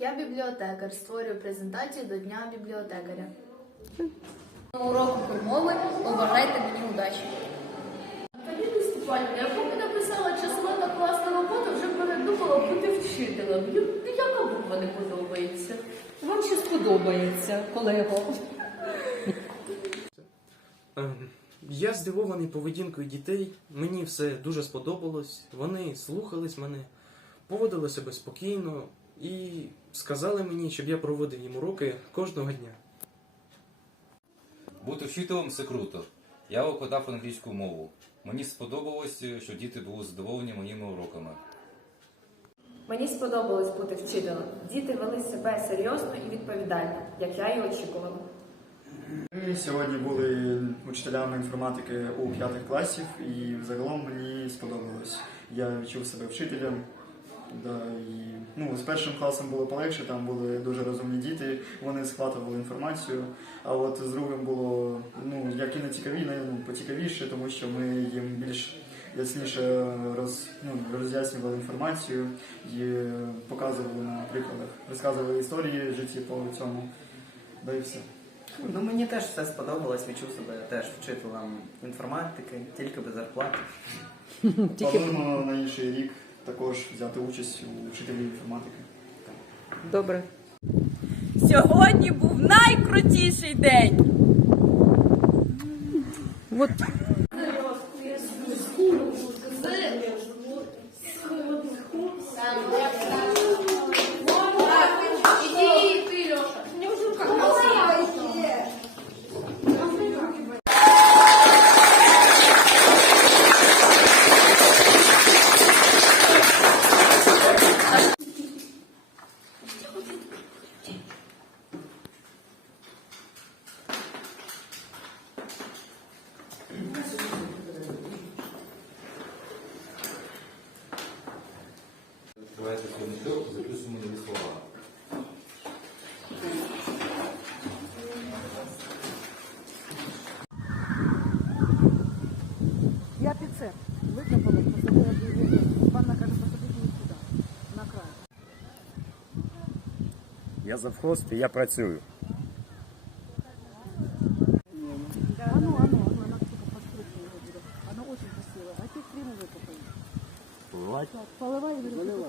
Я бібліотекар. Створюю презентацію до Дня бібліотекаря. На уроку мови побажайте мені удачі. Антоніна Степанівна, я поки написала численна класна робота, вже передумала бути вчителем. Ю- Яка буква не подобається? Вам ще сподобається, колего. Ем, Я здивований поведінкою дітей. Мені все дуже сподобалось. Вони слухались мене, поводили себе спокійно і сказали мені, щоб я проводив їм уроки кожного дня. Бути вчителем це круто. Я викладав англійську мову. Мені сподобалось, що діти були задоволені моїми уроками. Мені сподобалось бути вчителем. Діти вели себе серйозно і відповідально, як я і очікувала. Ми сьогодні були учителями інформатики у п'ятих класів, і загалом мені сподобалось. Я відчув себе вчителем. Да, і, ну, з першим класом було полегше, там були дуже розумні діти, вони схватували інформацію. А от з другим було ну, як і не цікаві, не ну, поцікавіше, тому що ми їм більш ясніше роз, ну, роз'яснювали інформацію і показували на прикладах, розказували історії житті по цьому. Да і все. Ну мені теж все сподобалось, відчув себе теж вчителем інформатики, тільки без зарплати. Плануємо на інший рік також взяти участь у вчителі інформатики. Добре. Сьогодні був найкрутіший день. От Відкривається комітет, записуємо нові слова. Я офицер. Выкопала, посадила две Ванна, каже, посадить не сюда, на край. Я за завхоз, і я працюю. Половая. Оно,